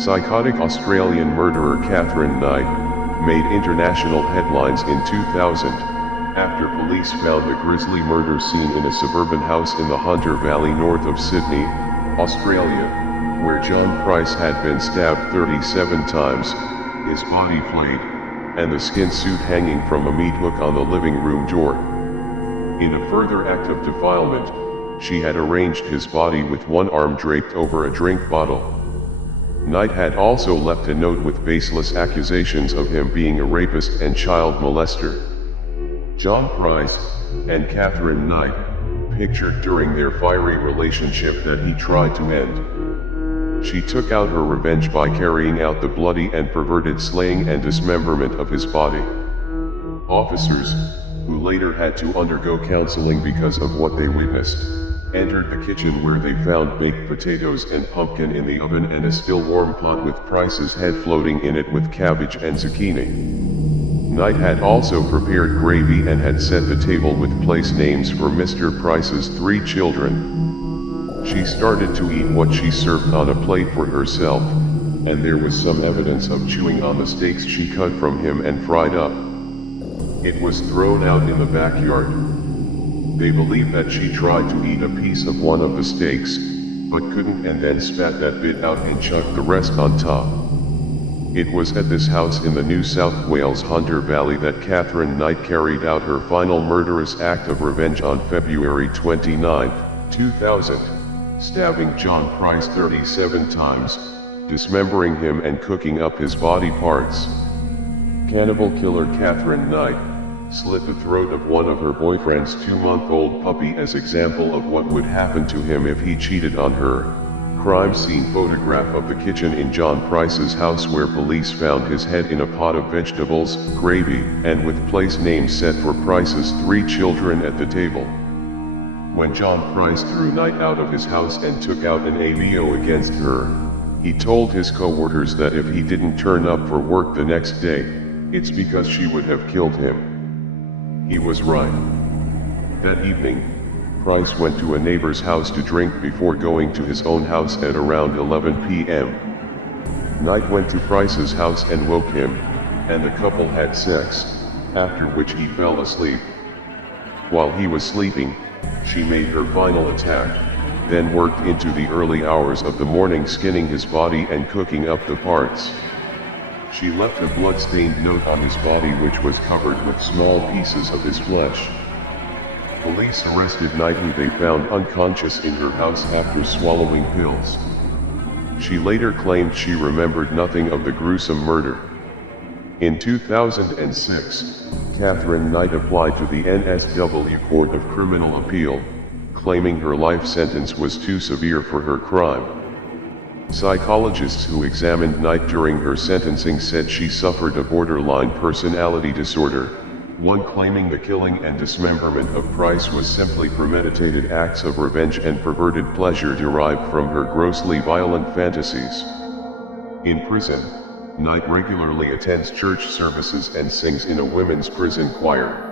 Psychotic Australian murderer Katherine Knight made international headlines in 2000, after police found a grisly murder scene in a suburban house in the Hunter Valley north of Sydney, Australia, where John Price had been stabbed 37 times, his body flayed, and the skin suit hanging from a meat hook on the living room door. In a further act of defilement, she had arranged his body with one arm draped over a drink bottle. Knight had also left a note with baseless accusations of him being a rapist and child molester. John Price and Katherine Knight pictured during their fiery relationship that he tried to end. She took out her revenge by carrying out the bloody and perverted slaying and dismemberment of his body. Officers, who later had to undergo counseling because of what they witnessed, entered the kitchen where they found baked potatoes and pumpkin in the oven and a still warm pot with Price's head floating in it with cabbage and zucchini. Knight had also prepared gravy and had set the table with place names for Mr. Price's 3 children. She started to eat what she served on a plate for herself, and there was some evidence of chewing on the steaks she cut from him and fried up. It was thrown out in the backyard. They believe that she tried to eat a piece of one of the steaks, but couldn't and then spat that bit out and chucked the rest on top. It was at this house in the New South Wales Hunter Valley that Katherine Knight carried out her final murderous act of revenge on February 29, 2000, stabbing John Price 37 times, dismembering him and cooking up his body parts. Cannibal killer Katherine Knight slit the throat of one of her boyfriend's 2-month-old puppy as example of what would happen to him if he cheated on her. Crime scene photograph of the kitchen in John Price's house where police found his head in a pot of vegetables, gravy, and with place names set for Price's 3 children at the table. When John Price threw Knight out of his house and took out an AVO against her, he told his co-workers that if he didn't turn up for work the next day, it's because she would have killed him. He was right. That evening, Price went to a neighbor's house to drink before going to his own house at around 11 p.m. Knight went to Price's house and woke him, and the couple had sex, after which he fell asleep. While he was sleeping, she made her final attack, then worked into the early hours of the morning skinning his body and cooking up the parts. She left a blood-stained note on his body which was covered with small pieces of his flesh. Police arrested Knight, who they found unconscious in her house after swallowing pills. She later claimed she remembered nothing of the gruesome murder. In 2006, Katherine Knight applied to the NSW Court of Criminal Appeal, claiming her life sentence was too severe for her crime. Psychologists who examined Knight during her sentencing said she suffered a borderline personality disorder, one claiming the killing and dismemberment of Price was simply premeditated acts of revenge and perverted pleasure derived from her grossly violent fantasies. In prison, Knight regularly attends church services and sings in a women's prison choir.